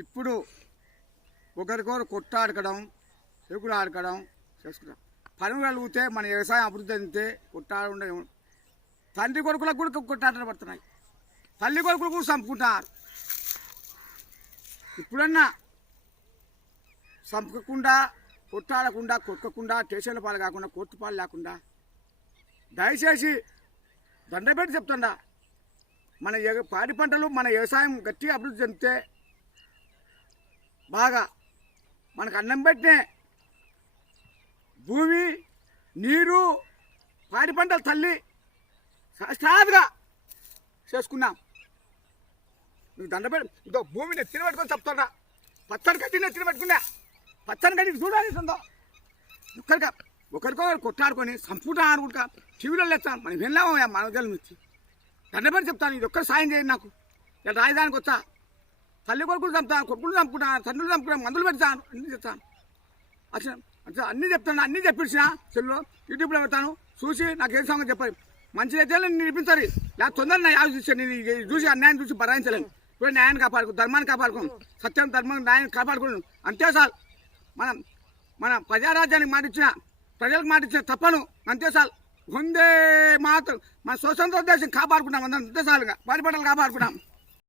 ఇప్పుడు ఒకరికొకరు కొట్టాడకడం చెరుకులు ఆడకడం చేసుకుంటాం. పనులు కలిగితే మన వ్యవసాయం అభివృద్ధి చెందితే కొట్టాడు. తండ్రి కొడుకులకు కూడా కొట్టాటలు పడుతున్నాయి, తల్లి కొడుకులు కూడా చంపుకుంటారు. ఇప్పుడన్నా చంపకుండా కొట్టాడకుండా కొట్టకుండా స్టేషన్ల పాలు కాకుండా కోర్టు పాలు లేకుండా దయచేసి దండపెట్టి చెప్తుండా, మన పాడి పంటలు మన వ్యవసాయం గట్టిగా అభివృద్ధి చెందితే బాగా మనకు అన్నం పెట్టినే భూమి నీరు పాడి పంటలు తల్లి శాస్త్రాలుగా చేసుకున్నాం. నువ్వు దండపెట్టి ఇంకో భూమిని నెత్తిన పెట్టుకొని చెప్తాడా, పచ్చని గడ్డి నెత్తిన పెట్టుకున్నా, పచ్చని గడ్డి చూడాలి ఉందో ఒకరికొకరు కొట్టాడుకొని సంపూర్ణ ఆడుకుంటా టీవీలో లేస్తాను. మనం వెళ్ళామయ్యా మన ఉద్యోగం నుంచి దండపెట్టి చెప్తాను, ఇది ఒక్కరు సాయం చేయండి నాకు. ఇలా రాజధానికి వచ్చా తల్లి కొడుకులు చంపుతాను, కొడుకులు చంపుకుంటాను, తండ్రులు చంపుకుంటాను, మందులు పెడతాను, అన్నీ చెప్తాను. అసలు అసలు అన్నీ చెప్తాను, అన్నీ చెప్పించిన సెల్లో యూట్యూబ్లో పెడతాను. చూసి నాకు ఏం సంగతి చెప్పాలి, మంచి అయితే నేను నిలిపించాలి. లేదా తొందరగా నా యావి చూసాను, నేను చూసి అన్యాయం చూసి భరాయించలేను. ఇప్పుడు న్యాయాన్ని కాపాడుకో, ధర్మాన్ని కాపాడుకోను, సత్యం ధర్మం న్యాయాన్ని కాపాడుకోను. అంతే సార్, మన ప్రజారాజ్యానికి మాటిచ్చిన ప్రజలకు మాటిచ్చిన తప్పను అంతే సార్. వందే మాత్రం మన స్వతంత్ర దేశం కాపాడుకున్నాం, అంతే సార్గా పాడి పంటలు కాపాడుకున్నాం.